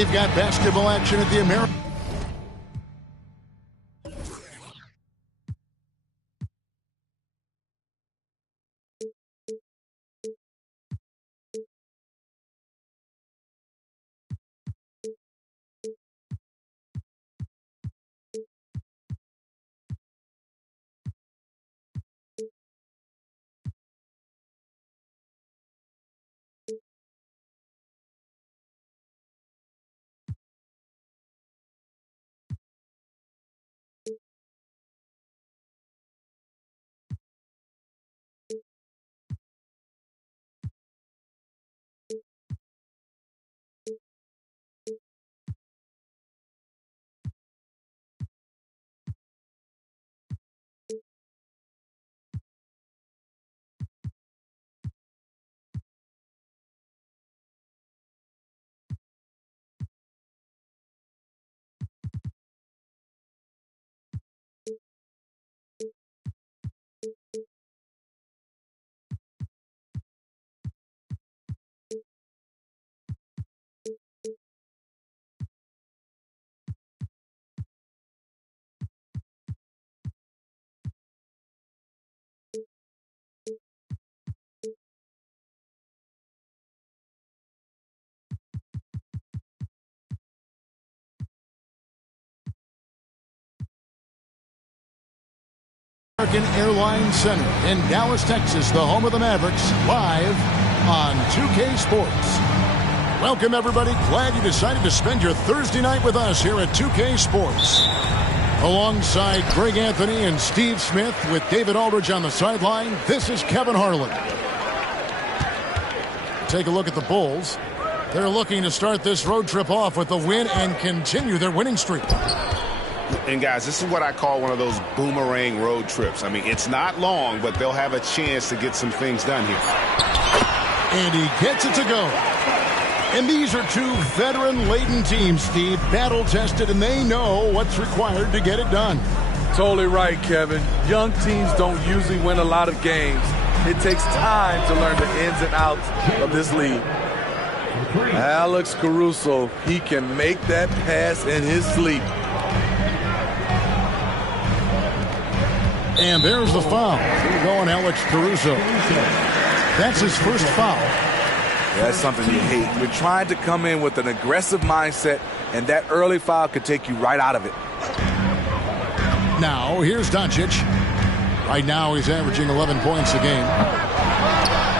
We've got basketball action at the American. American Airlines Center in Dallas, Texas, the home of the Mavericks, live on 2K Sports. Welcome, everybody. Glad you decided to spend your Thursday night with us here at 2K Sports. Alongside Greg Anthony and Steve Smith with David Aldridge on the sideline, this is Kevin Harlan. Take a look at the Bulls. They're looking to start this road trip off with a win and continue their winning streak. And, guys, this is what I call one of those boomerang road trips. I mean, it's not long, but they'll have a chance to get some things done here. And he gets it to go. And these are two veteran-laden teams, Steve, battle-tested, and they know what's required to get it done. Totally right, Kevin. Young teams don't usually win a lot of games. It takes time to learn the ins and outs of this league. Alex Caruso, he can make that pass in his sleep. And there's the foul. Going Alex Caruso. That's his first foul. That's something you hate. You're trying to come in with an aggressive mindset, and that early foul could take you right out of it. Now, here's Doncic. Right now, he's averaging 11 points a game.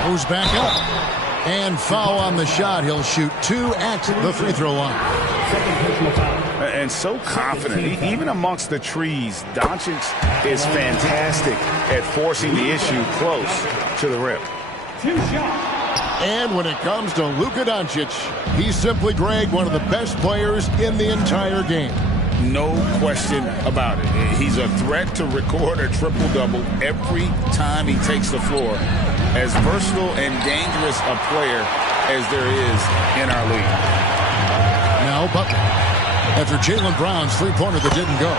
Goes back up. And foul on the shot. He'll shoot 2 at the free throw line. And so confident, even amongst the trees, Doncic is fantastic at forcing the issue close to the rim. And when it comes to Luka Doncic, he's simply, Greg, one of the best players in the entire game. No question about it. He's a threat to record a triple-double every time he takes the floor. As versatile and dangerous a player as there is in our league. Now Butler. After Jaylen Brown's three-pointer that didn't go.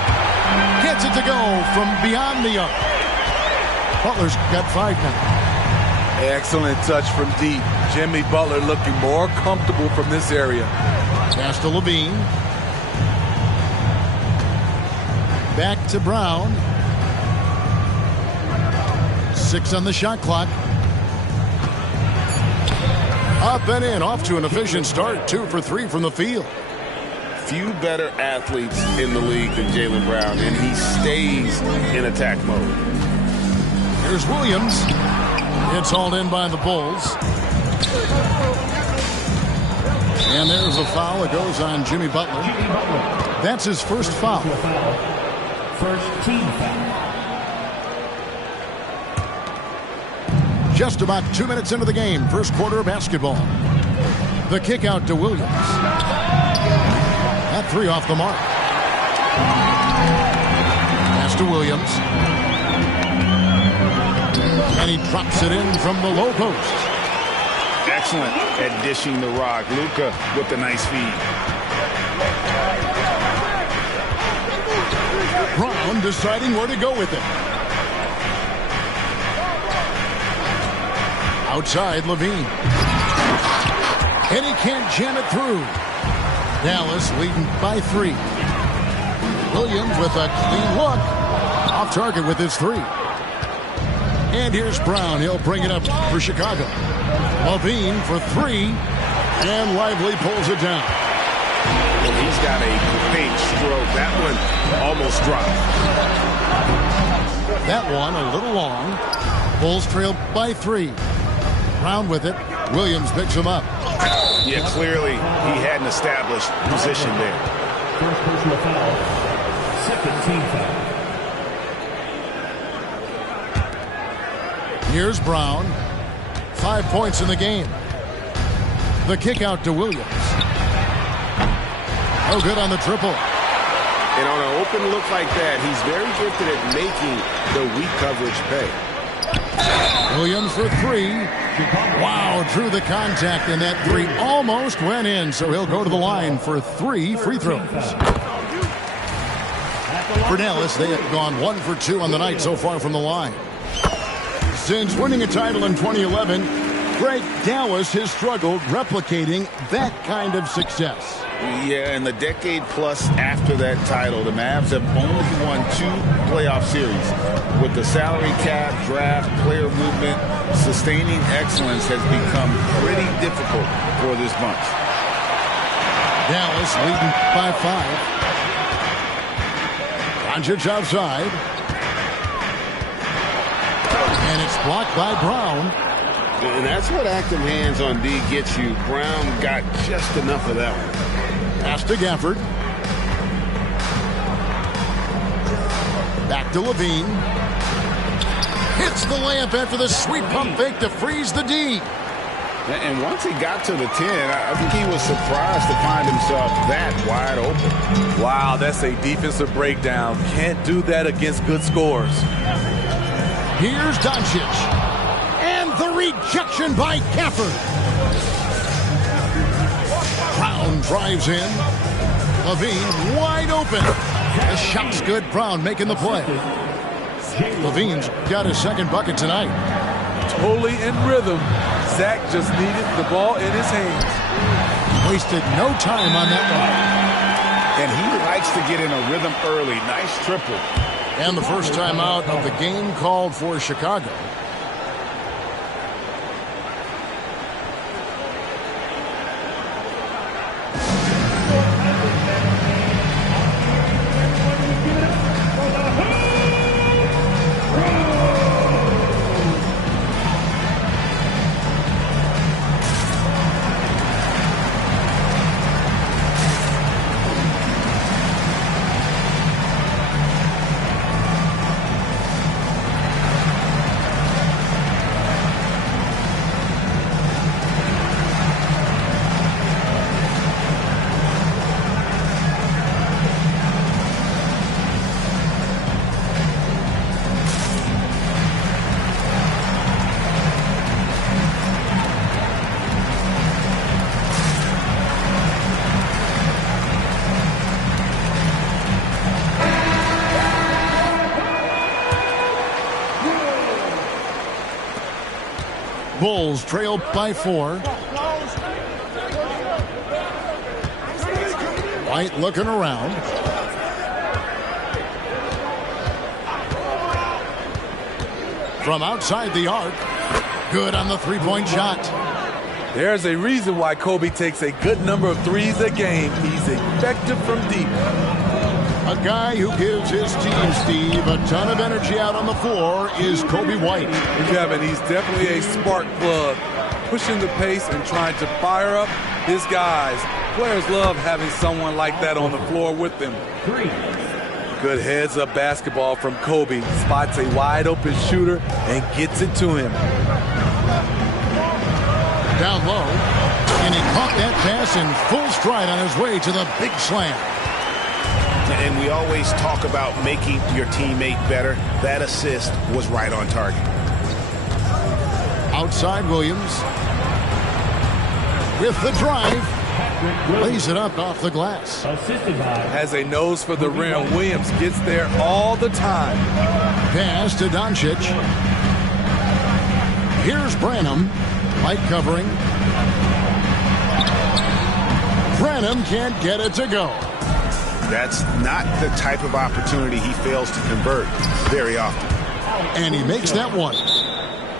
Gets it to go from beyond the arc. Butler's got 5 now. Excellent touch from deep. Jimmy Butler looking more comfortable from this area. Pass to Levine. Back to Brown. 6 on the shot clock. Up and in, off to an efficient start. 2 for 3 from the field. Few better athletes in the league than Jaylen Brown, and he stays in attack mode. Here's Williams. It's hauled in by the Bulls. And there's a foul. It goes on Jimmy Butler. That's his first foul. First team foul. Just about 2 minutes into the game. First quarter of basketball. The kick out to Williams. That 3 off the mark. Pass to Williams. And he drops it in from the low post. Excellent at dishing the rock. Luka with the nice feed. Brown deciding where to go with it. Outside, Levine. And he can't jam it through. Dallas leading by 3. Williams with a clean look. Off target with his 3. And here's Brown. He'll bring it up for Chicago. Levine for 3. And Lively pulls it down. Well, he's got a great stroke. That one almost dropped. That one a little long. Bulls trail by 3. Brown with it. Williams picks him up. Yeah, clearly he had an established position there. First personal foul. Second team foul. Here's Brown. 5 points in the game. The kick out to Williams. No good on the triple. And on an open look like that, he's very gifted at making the weak coverage pay. Williams for 3. Wow, drew the contact, and that 3 almost went in, so he'll go to the line for 3 free throws. For Dallas, they have gone 1 for 2 on the night so far from the line. Since winning a title in 2011, Greg, Dallas has struggled replicating that kind of success. Yeah, in the decade plus after that title, the Mavs have only won 2 playoff series. With the salary cap, draft, player movement, sustaining excellence has become pretty difficult for this bunch. Dallas leading by 5. Doncic outside. And it's blocked by Brown. And that's what active hands on D gets you. Brown got just enough of that one. Pass to Gafford. Back to Levine. Hits the layup after the sweet pump fake to freeze the D. And once he got to the 10, I think he was surprised to find himself that wide open. Wow, that's a defensive breakdown. Can't do that against good scores. Here's Doncic. And the rejection by Gafford. Brown drives in. Levine wide open. The shot's good. Brown making the play. Levine's got his second bucket tonight. Totally in rhythm. Zach just needed the ball in his hands. Wasted no time on that one. And he likes to get in a rhythm early. Nice triple. And the first time out of the game called for Chicago. Bulls trail by 4. White looking around. From outside the arc. Good on the three-point shot. There's a reason why Kobe takes a good number of threes a game. He's effective from deep. A guy who gives his team, Steve, a ton of energy out on the floor is Kobe White. Kevin, he's definitely a spark plug, pushing the pace and trying to fire up his guys. Players love having someone like that on the floor with them. Good heads-up basketball from Kobe. Spots a wide-open shooter and gets it to him. Down low, and he caught that pass in full stride on his way to the big slam. And we always talk about making your teammate better. That assist was right on target. Outside Williams. With the drive. Lays it up off the glass. Has a nose for the rim. Williams gets there all the time. Pass to Doncic. Here's Branham. Light covering. Branham can't get it to go. That's not the type of opportunity he fails to convert very often. And he makes that one.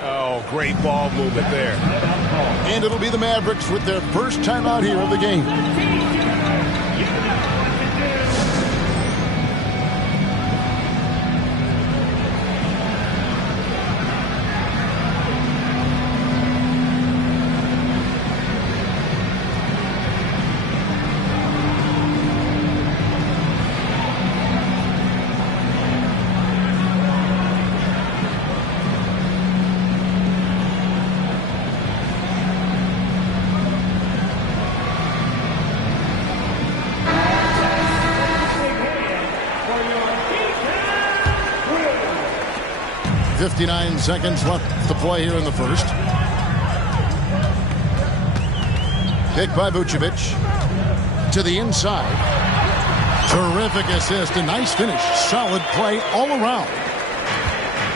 Oh, great ball movement there. And it'll be the Mavericks with their first timeout here of the game. .59 seconds left to play here in the first. Pick by Vucevic to the inside. Terrific assist, a nice finish. Solid play all around.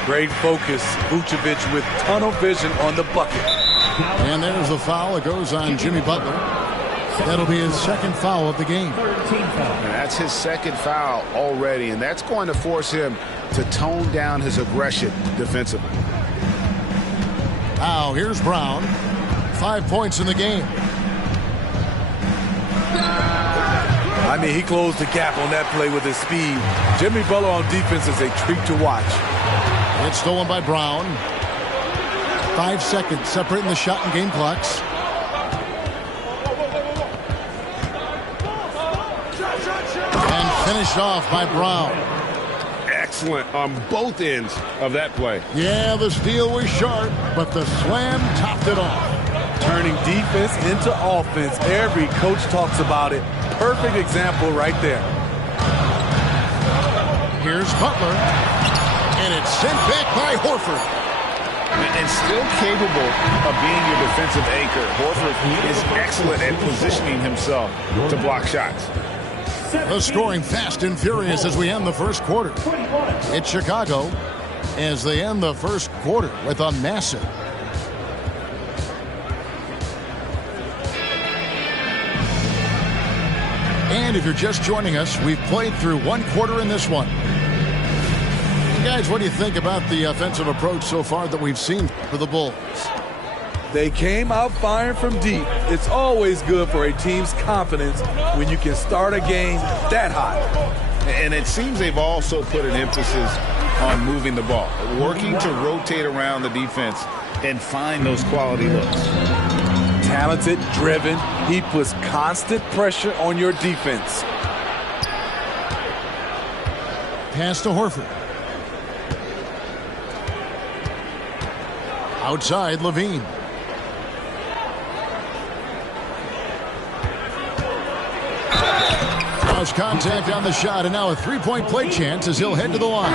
Great focus. Vucevic with tunnel vision on the bucket. And there's the foul. It goes on Jimmy Butler. That'll be his second foul of the game. That's his second foul already, and that's going to force him to tone down his aggression defensively. Now, here's Brown. 5 points in the game. I mean, he closed the gap on that play with his speed. Jimmy Butler on defense is a treat to watch. It's stolen by Brown. 5 seconds separating the shot and game clocks. And finished off by Brown. Excellent on both ends of that play. Yeah, the steal was sharp, but the slam topped it off. Turning defense into offense. Every coach talks about it. Perfect example right there. Here's Butler. And it's sent back by Horford. And still capable of being your defensive anchor. Horford is excellent at positioning himself to block shots. The scoring fast and furious as we end the first quarter. It's Chicago as they end the first quarter with a massive. And if you're just joining us, we've played through one quarter in this one. Guys, what do you think about the offensive approach so far that we've seen for the Bulls? They came out firing from deep. It's always good for a team's confidence when you can start a game that hot. And it seems they've also put an emphasis on moving the ball, working to rotate around the defense and find those quality looks. Talented, driven, he puts constant pressure on your defense. Pass to Horford. Outside, Levine. Contact on the shot, and now a three-point play chance as he'll head to the line.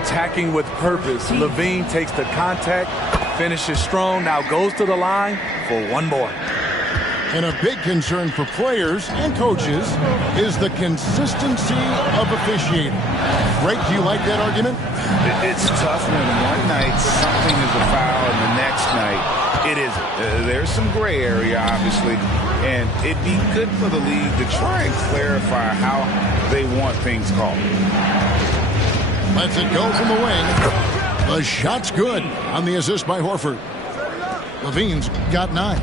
Attacking with purpose. Levine takes the contact, finishes strong, now goes to the line for one more. And a big concern for players and coaches is the consistency of officiating. Greg, do you like that argument? It's tough when one night something is a foul and the next night it isn't. There's some gray area, obviously, and it'd be good for the league to try and clarify how they want things called. Lets it go from the wing. The shot's good on the assist by Horford. Levine's got 9.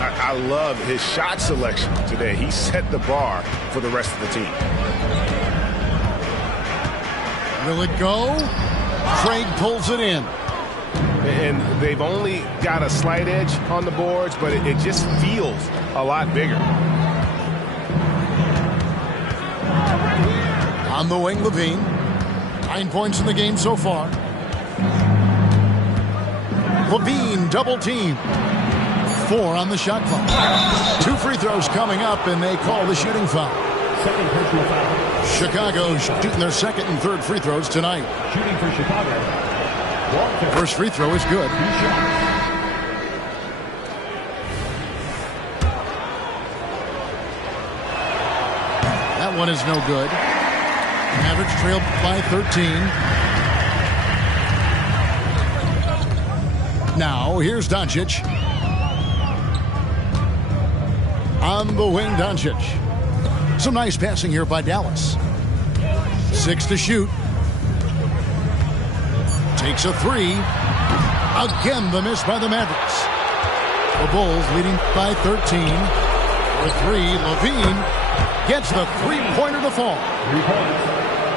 I love his shot selection today. He set the bar for the rest of the team. Will it go? Craig pulls it in. And they've only got a slight edge on the boards, but it just feels a lot bigger. On the wing, Levine. 9 points in the game so far. Levine double team. 4 on the shot clock. 2 free throws coming up, and they call the shooting foul. Second personal foul. Chicago shooting their second and third free throws tonight. Shooting for Chicago. First free throw is good. That one is no good. Mavericks trail by 13. Now, here's Doncic. On the wing, Doncic. Some nice passing here by Dallas. 6 to shoot. Takes a 3. Again, the miss by the Mavericks. The Bulls leading by 13. For 3, Levine gets the three-pointer to fall.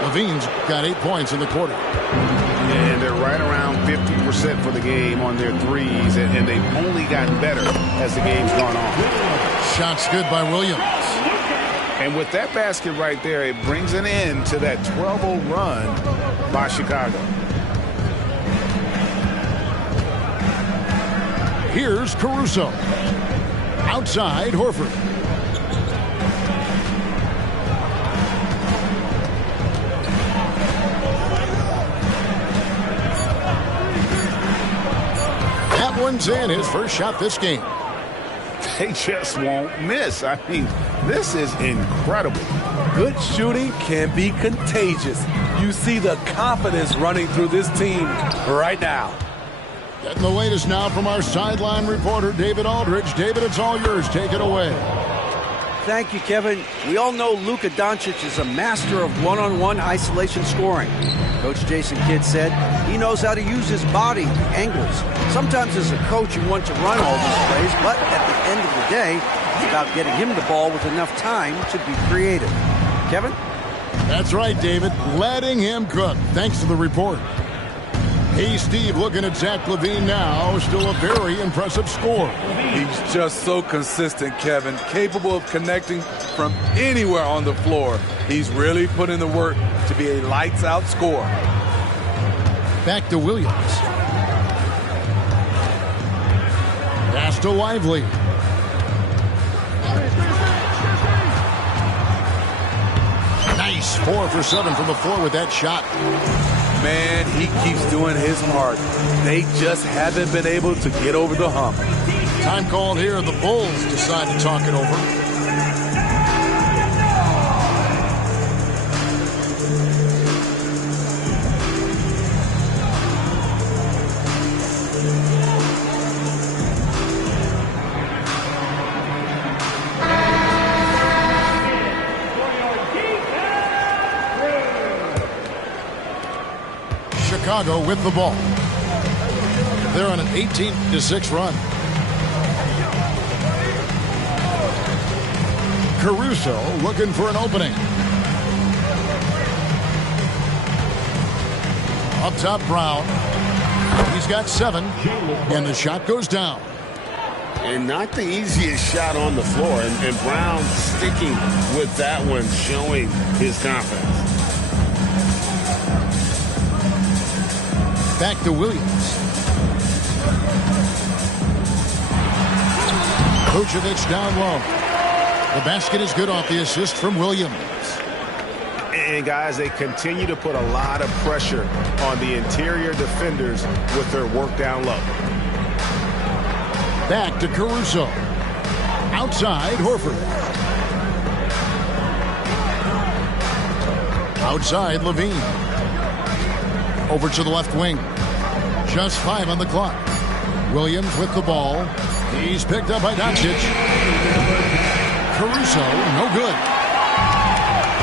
Levine's got 8 points in the quarter. And they're right around 50% for the game on their threes, and they've only gotten better as the game's gone on. Shots good by Williams. And with that basket right there, it brings an end to that 12-0 run by Chicago. Here's Caruso. Outside, Horford. That one's in, his first shot this game. They just won't miss. I mean, this is incredible. Good shooting can be contagious. You see the confidence running through this team right now. Getting the latest now from our sideline reporter, David Aldridge. David, it's all yours. Take it away. Thank you, Kevin. We all know Luka Doncic is a master of one-on-one isolation scoring. Coach Jason Kidd said he knows how to use his body, angles. Sometimes as a coach you want to run all these plays, but at the end of the day, it's about getting him the ball with enough time to be creative. Kevin? That's right, David. Letting him cook. Thanks to the report. Hey, Steve, looking at Zach LaVine now. Still a very impressive score. He's just so consistent, Kevin. Capable of connecting from anywhere on the floor. He's really put in the work to be a lights-out scorer. Back to Williams. Pass to Lively. Nice 4 for 7 from the floor with that shot. Man, he keeps doing his part. They just haven't been able to get over the hump. Time called here. The Bulls decide to talk it over. Chicago with the ball. They're on an 18-6 run. Caruso looking for an opening. Up top, Brown. He's got 7, and the shot goes down. And not the easiest shot on the floor, and Brown sticking with that one, showing his confidence. Back to Williams. Vucevic down low. The basket is good off the assist from Williams. And guys, they continue to put a lot of pressure on the interior defenders with their work down low. Back to Caruso. Outside, Horford. Outside, Levine. Over to the left wing. Just 5 on the clock. Williams with the ball. He's picked up by Doncic. Caruso, no good.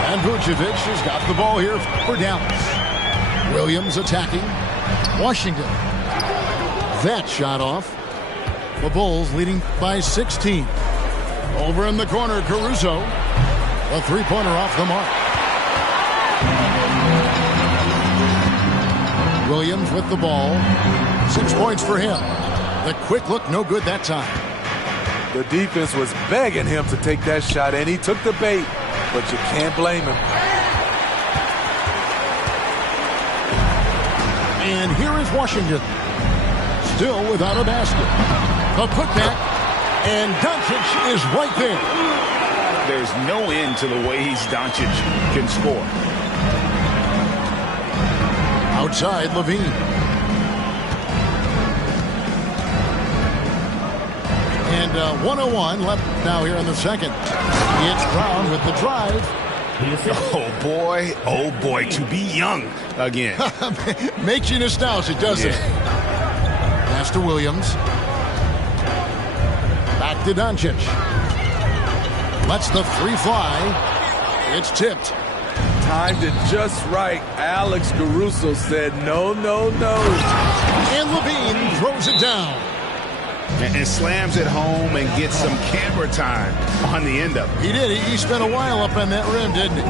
And Vucevic has got the ball here for Dallas. Williams attacking. Washington. That shot off. The Bulls leading by 16. Over in the corner, Caruso. A three-pointer off the mark. Williams with the ball. 6 points for him. The quick look, no good that time. The defense was begging him to take that shot, and he took the bait, but you can't blame him. And here is Washington. Still without a basket. A putback, and Doncic is right there. There's no end to the ways Doncic can score. Outside, Levine. And 1:01 left now here in the second. It's Brown with the drive. Oh boy, to be young again. Makes you nostalgic, doesn't it? Pass to Williams. Back to Doncic. Lets the three fly. It's tipped. Timed it just right. Alex Caruso said no, no, no. And Levine throws it down. And slams it home and gets some camera time on the end of it. He did. He spent a while up on that rim, didn't he?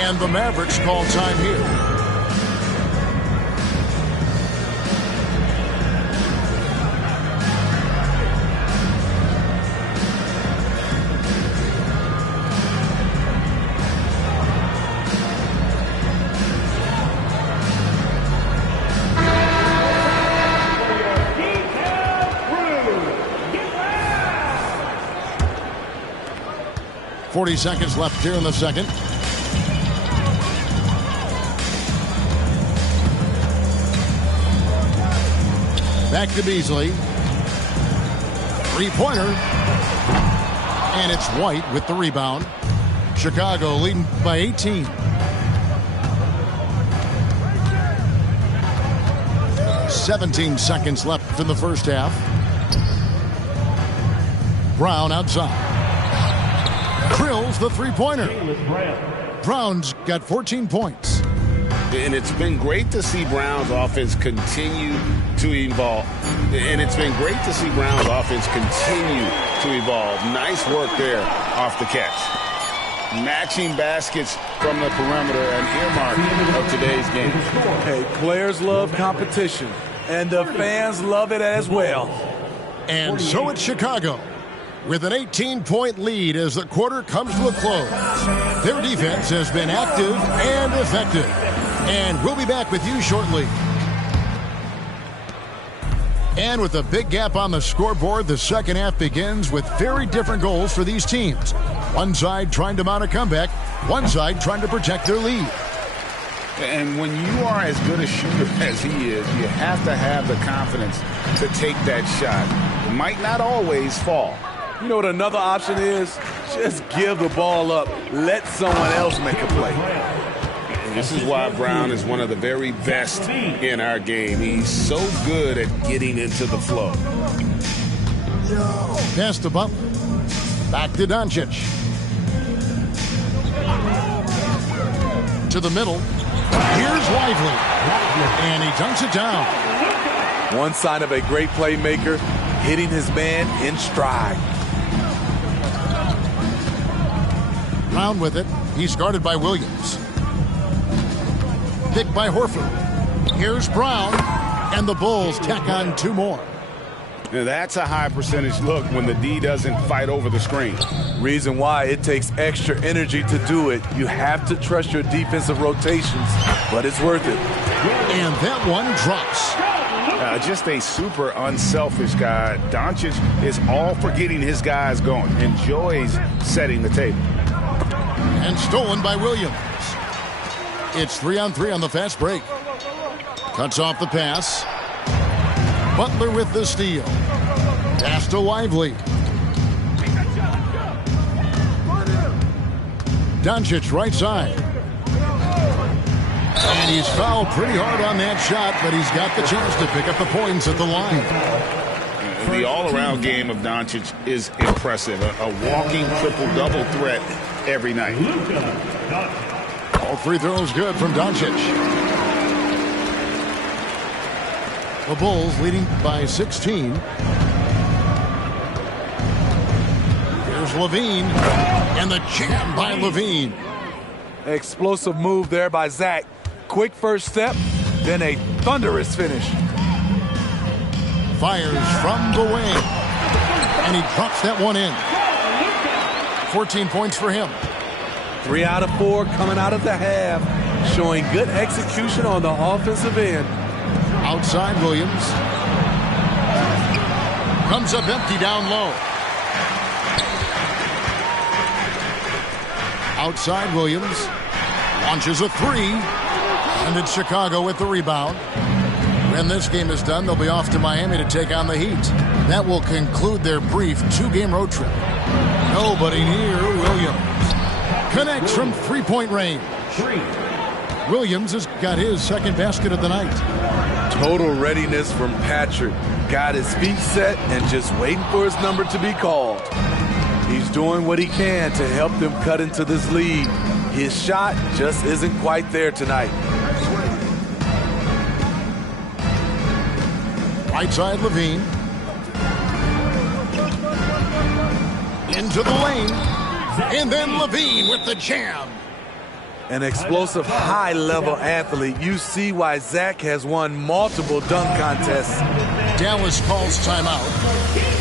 And the Mavericks call time here. .40 seconds left here in the second. Back to Beasley. Three-pointer. And it's White with the rebound. Chicago leading by 18. .17 seconds left in the first half. Brown outside. Drills the three-pointer. Brown's got 14 points. And it's been great to see Brown's offense continue to evolve. Nice work there off the catch. Matching baskets from the perimeter, an earmark of today's game. Hey, players love competition, and the fans love it as well. And so it's Chicago, with an 18-point lead as the quarter comes to a close. Their defense has been active and effective. And we'll be back with you shortly. And with a big gap on the scoreboard, the second half begins with very different goals for these teams. One side trying to mount a comeback, one side trying to protect their lead. And when you are as good a shooter as he is, you have to have the confidence to take that shot. It might not always fall. You know what another option is? Just give the ball up. Let someone else make a play. This is why Brown is one of the very best in our game. He's so good at getting into the flow. Pass to Butler. Back to Doncic. To the middle. Here's Lively. And he dunks it down. One sign of a great playmaker, hitting his man in stride. Brown with it. He's guarded by Williams. Picked by Horford. Here's Brown. And the Bulls tack on two more. Now that's a high percentage look when the D doesn't fight over the screen. Reason why it takes extra energy to do it. You have to trust your defensive rotations, but it's worth it. And that one drops. Just a super unselfish guy. Doncic is all for getting his guys going. Enjoys setting the table. And stolen by Williams. It's 3-on-3 on the fast break. Cuts off the pass. Butler with the steal. Pass to Lively. Doncic right side. And he's fouled pretty hard on that shot, but he's got the chance to pick up the points at the line. The all-around game of Doncic is impressive. A walking triple-double threat every night. All free throws good from Doncic. The Bulls leading by 16. Here's Levine. And the jam by Levine. Explosive move there by Zach. Quick first step, then a thunderous finish. Fires from the wing. And he drops that one in. 14 points for him. 3 out of 4 coming out of the half, showing good execution on the offensive end. Outside Williams. Comes up empty down low. Outside Williams. Launches a three. And it's Chicago with the rebound. When this game is done, they'll be off to Miami to take on the Heat. That will conclude their brief 2-game road trip. Nobody near Williams. Connects from three-point range. Williams has got his second basket of the night. Total readiness from Patrick. Got his feet set and just waiting for his number to be called. He's doing what he can to help them cut into this lead. His shot just isn't quite there tonight. Right side, Levine. Into the lane. And then Levine with the jam. An explosive, high-level athlete. You see why Zach has won multiple dunk contests. Dallas calls timeout.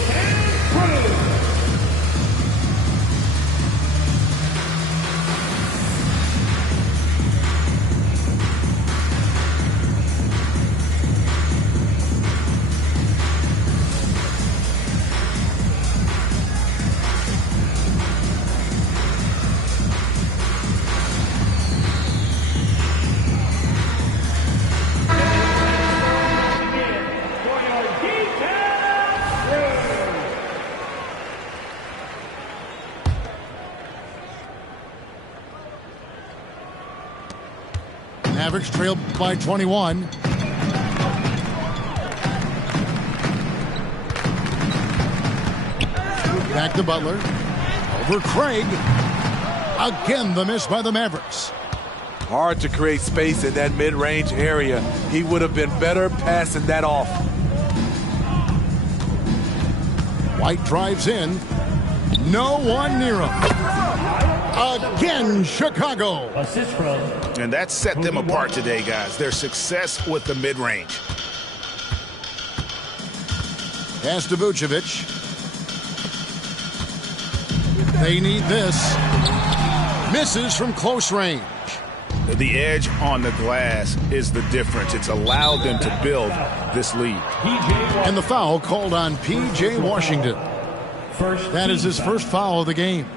Mavericks trailed by 21. Back to Butler. Over Craig. Again, the miss by the Mavericks. Hard to create space in that mid-range area. He would have been better passing that off. White drives in. No one near him. Again, Chicago. Assist from. And that set them apart today, guys. Their success with the mid-range. Pass to Vucevic. They need this. Misses from close range. The edge on the glass is the difference. It's allowed them to build this lead. And the foul called on P.J. Washington. That is his first foul of the game.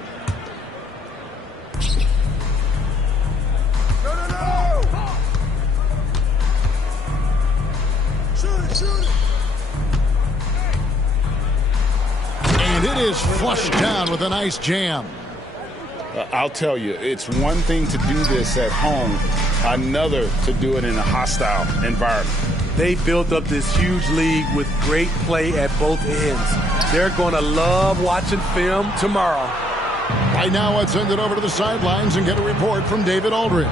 And it is flushed down with a nice jam. I'll tell you, it's one thing to do this at home, another to do it in a hostile environment. They built up this huge lead with great play at both ends. They're going to love watching film tomorrow. Right now, let's send it over to the sidelines and get a report from David Aldridge.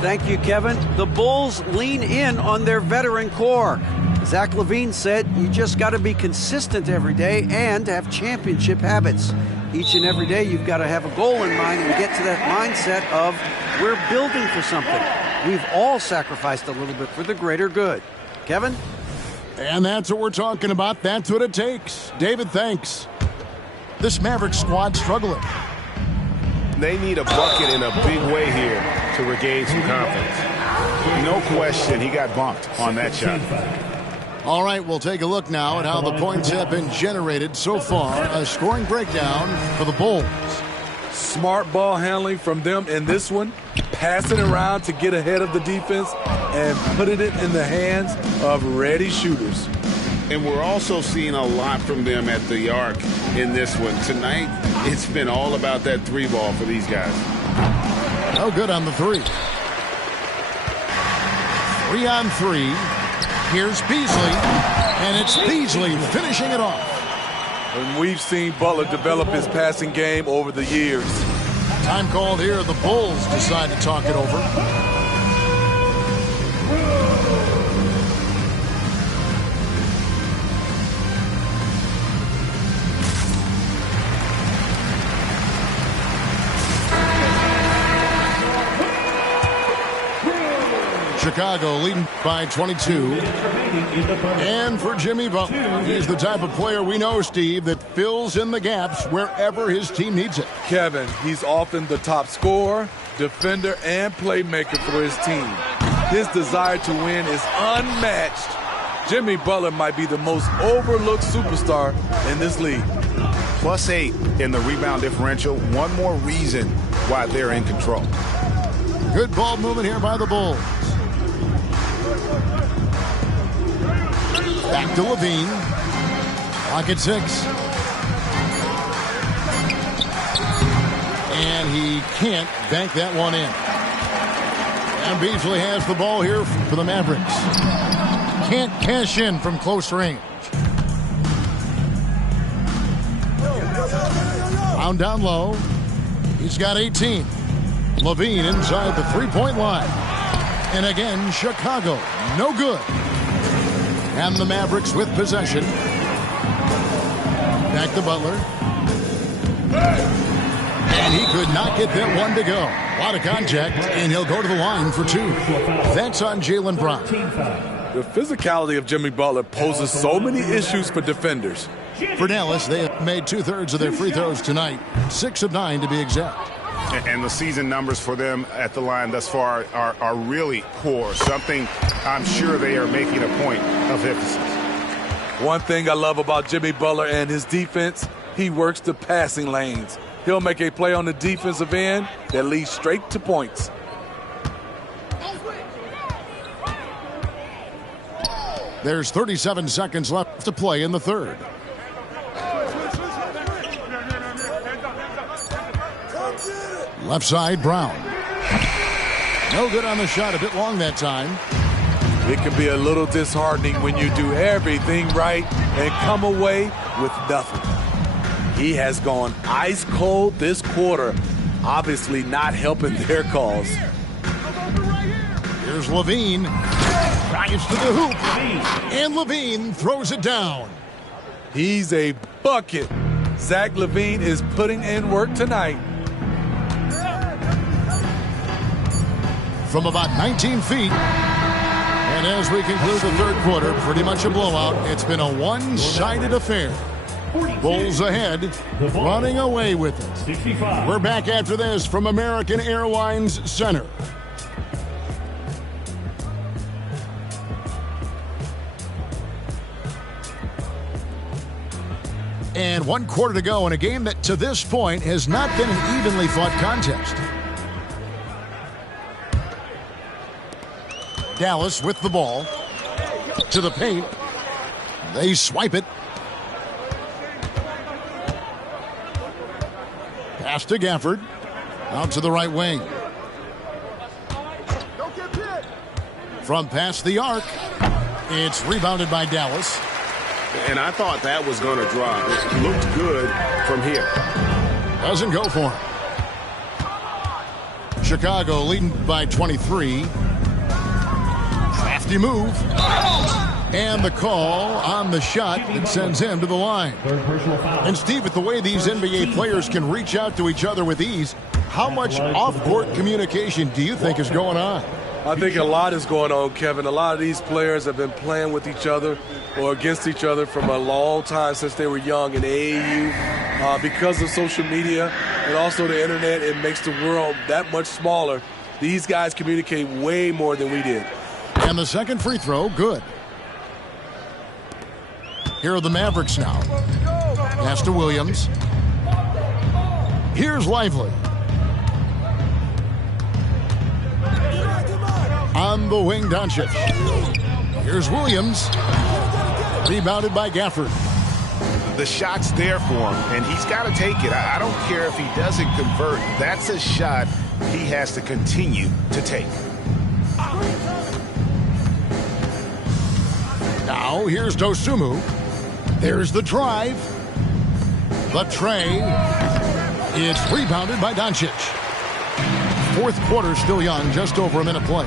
Thank you, Kevin. The Bulls lean in on their veteran core. Zach LaVine said you just got to be consistent every day and have championship habits. Each and every day you've got to have a goal in mind and get to that mindset of we're building for something. We've all sacrificed a little bit for the greater good. Kevin? And that's what we're talking about. That's what it takes. David, thanks. This Mavericks squad struggling. They need a bucket in a big way here to regain some confidence. No question he got bumped on that shot. All right, we'll take a look now at how the points have been generated so far. A scoring breakdown for the Bulls. Smart ball handling from them in this one. Passing around to get ahead of the defense and putting it in the hands of ready shooters. And we're also seeing a lot from them at the arc in this one. Tonight, it's been all about that three ball for these guys. No good on the three. 3 on 3. Here's Beasley, and it's Beasley finishing it off. And we've seen Butler develop his passing game over the years. Time called here. The Bulls decide to talk it over. Chicago leading by 22. And for Jimmy Butler, he's the type of player we know, Steve, that fills in the gaps wherever his team needs it. Kevin, he's often the top scorer, defender, and playmaker for his team. His desire to win is unmatched. Jimmy Butler might be the most overlooked superstar in this league. +8 in the rebound differential. One more reason why they're in control. Good ball movement here by the Bulls. Back to Levine. Clock at 6. And he can't bank that one in. And Beasley has the ball here for the Mavericks. Can't cash in from close range. Brown down low. He's got 18. Levine inside the three-point line. And again, Chicago, no good. And the Mavericks with possession. Back to Butler. And he could not get that one to go. A lot of contact, and he'll go to the line for two. That's on Jaylen Brown. The physicality of Jimmy Butler poses so many issues for defenders. For Dallas, they have made 2/3 of their free throws tonight. 6 of 9 to be exact. And the season numbers for them at the line thus far are really poor. Something I'm sure they are making a point of emphasis. One thing I love about Jimmy Butler and his defense, he works the passing lanes. He'll make a play on the defensive end that leads straight to points. There's 37 seconds left to play in the third. Left side, Brown. No good on the shot, a bit long that time. It can be a little disheartening when you do everything right and come away with nothing. He has gone ice cold this quarter, obviously not helping their cause. Here's Levine. Drives to the hoop. And Levine throws it down. He's a bucket. Zach LaVine is putting in work tonight. From about 19 feet. And as we conclude the third quarter, pretty much a blowout. It's been a one-sided affair. Bulls ahead, running away with it. 65. We're back after this from American Airlines Center. And 1 quarter to go in a game that to this point has not been an evenly fought contest. Dallas with the ball. To the paint. They swipe it. Pass to Gafford. Out to the right wing. From past the arc. It's rebounded by Dallas. And I thought that was going to drop. It looked good from here. Doesn't go for him. Chicago leading by 23. Crafty move. And the call on the shot that sends him to the line. And Steve, with the way these NBA players can reach out to each other with ease, how much off-court communication do you think is going on? I think a lot is going on, Kevin. A lot of these players have been playing with each other or against each other from a long time since they were young in AAU. Because of social media and also the internet, it makes the world that much smaller. These guys communicate way more than we did. And the second free throw, good. Here are the Mavericks now. Pass to Williams. Here's Lively. On the wing, Doncic. Here's Williams. Rebounded by Gafford. The shot's there for him, and he's got to take it. I don't care if he doesn't convert. That's a shot he has to continue to take. Now, here's Dosunmu. There's the drive. The tray. It's rebounded by Doncic. Fourth quarter still young, just over a minute play.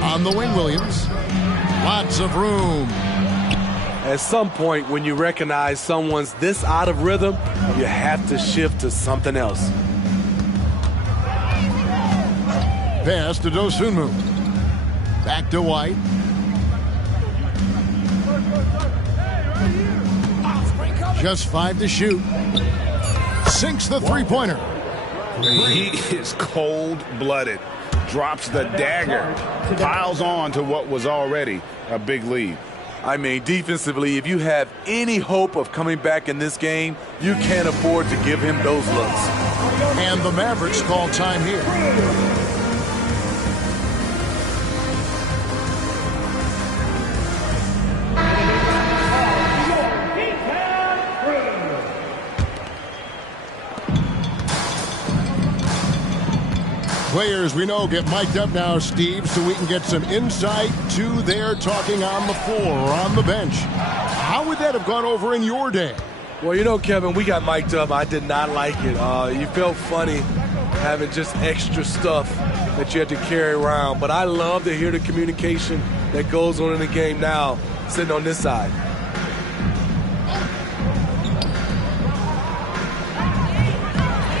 On the wing, Williams. Lots of room. At some point, when you recognize someone's this out of rhythm, you have to shift to something else. Pass to Dosunmu. Back to White. Just 5 to shoot. Sinks the three-pointer. He is cold-blooded. Drops the dagger. Piles on to what was already a big lead. I mean, defensively, if you have any hope of coming back in this game, you can't afford to give him those looks. And the Mavericks call time here. Players we know get mic'd up now, Steve, so we can get some insight to their talking on the floor or on the bench. How would that have gone over in your day? Well, you know, Kevin, we got mic'd up. I did not like it. You felt funny having just extra stuff that you had to carry around. But I love to hear the communication that goes on in the game now, sitting on this side.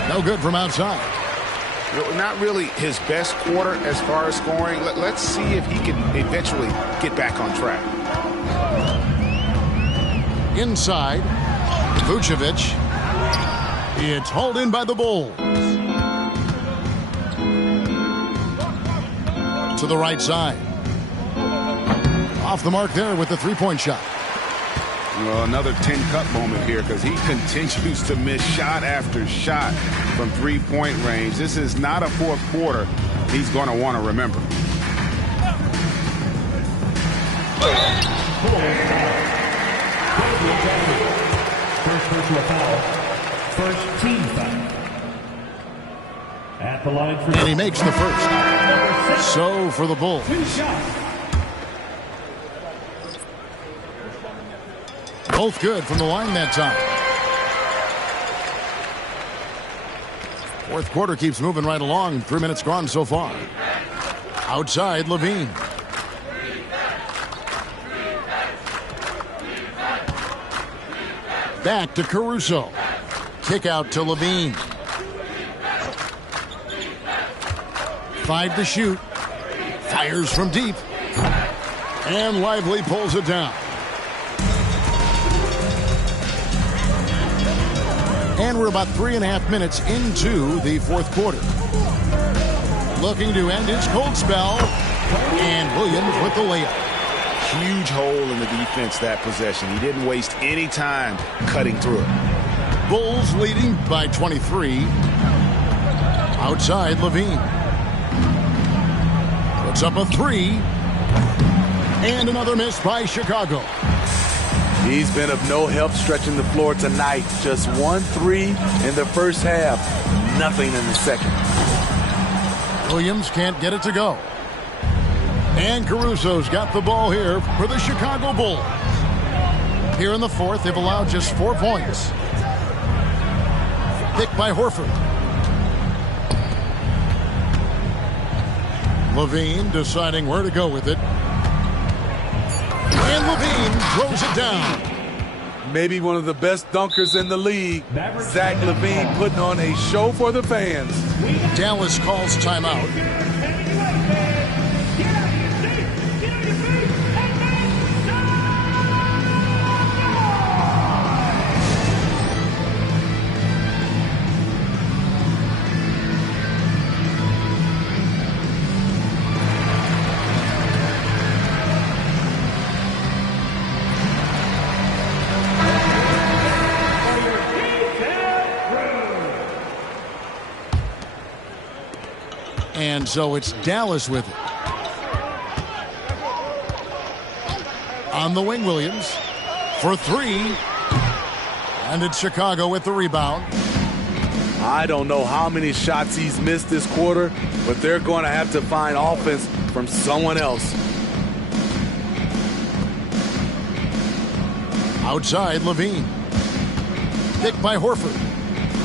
No good from outside. Not really his best quarter as far as scoring. Let's see if he can eventually get back on track. Inside, Vucevic. It's hauled in by the Bulls. To the right side. Off the mark there with the three-point shot. Well, another 10-cut moment here because he continues to miss shot after shot from three-point range. This is not a fourth quarter he's going to want to remember. First personal foul. First team foul. At the line for and he makes the first. So for the Bulls. Both good from the line that time. Fourth quarter keeps moving right along. 3 minutes gone so far. Outside, Levine. Back to Caruso. Kick out to Levine. 5 to shoot. Fires from deep. And Lively pulls it down. And we're about 3.5 minutes into the fourth quarter. Looking to end his cold spell. And Williams with the layup. Huge hole in the defense that possession. He didn't waste any time cutting through it. Bulls leading by 23. Outside, Levine. Puts up a three. And another miss by Chicago. He's been of no help stretching the floor tonight. Just 1 3 in the first half. Nothing in the second. Williams can't get it to go. And Caruso's got the ball here for the Chicago Bulls. Here in the fourth, they've allowed just 4 points. Picked by Horford. Levine deciding where to go with it. And Levine throws it down. Maybe one of the best dunkers in the league. Zach LaVine putting on a show for the fans. Dallas calls timeout. And so it's Dallas with it. On the wing, Williams for three. And it's Chicago with the rebound. I don't know how many shots he's missed this quarter, but they're going to have to find offense from someone else. Outside, Levine. Picked by Horford.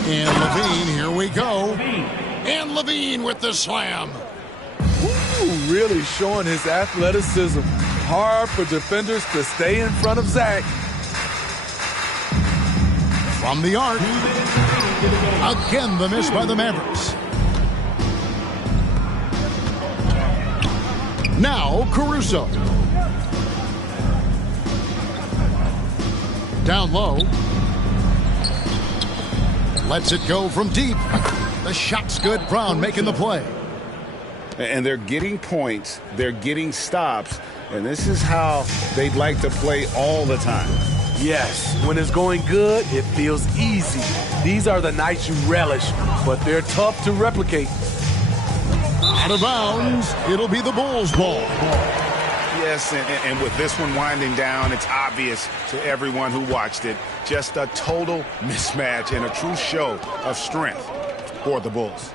And Levine, here we go. And Levine with the slam. Ooh, really showing his athleticism. Hard for defenders to stay in front of Zach. From the arc. Again, the miss by the Mavericks. Now, Caruso. Down low. Lets it go from deep. The shot's good. Brown making the play. And they're getting points. They're getting stops. And this is how they'd like to play all the time. Yes, when it's going good, it feels easy. These are the nights you relish, but they're tough to replicate. Out of bounds. It'll be the Bulls' ball. Yes, and with this one winding down, it's obvious to everyone who watched it. Just a total mismatch and a true show of strength for the Bulls.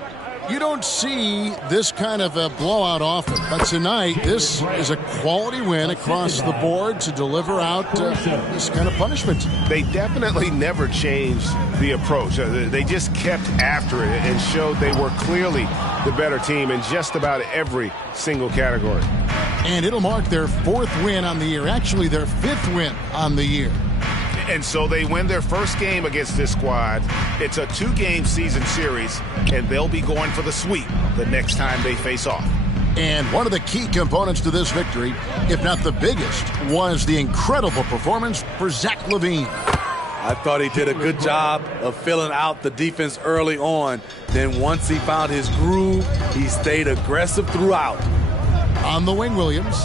You don't see this kind of a blowout often, but tonight this is a quality win across the board to deliver out this kind of punishment. They definitely never changed the approach. They just kept after it and showed they were clearly the better team in just about every single category. And it'll mark their 4th win on the year, actually their 5th win on the year. And so they win their first game against this squad. It's a 2-game season series, and they'll be going for the sweep the next time they face off. And one of the key components to this victory, if not the biggest, was the incredible performance for Zach LaVine. I thought he did a good job of filling out the defense early on. Then once he found his groove, he stayed aggressive throughout. On the wing, Williams.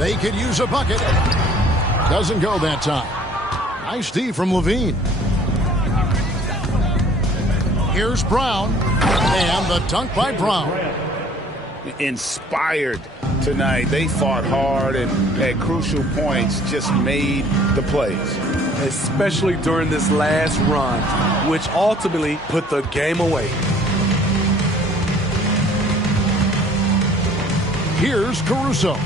They could use a bucket. Doesn't go that time. Nice D from LaVine. Here's Brown. And the dunk by Brown. Inspired tonight. They fought hard and at crucial points just made the plays. Especially during this last run, which ultimately put the game away. Here's Caruso.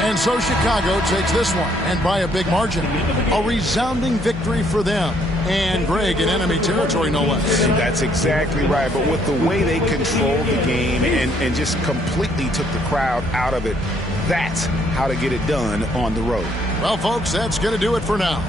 And so Chicago takes this one, and by a big margin. A resounding victory for them. And Greg in enemy territory, no less. And that's exactly right. But with the way they controlled the game and just completely took the crowd out of it, that's how to get it done on the road. Well, folks, that's going to do it for now.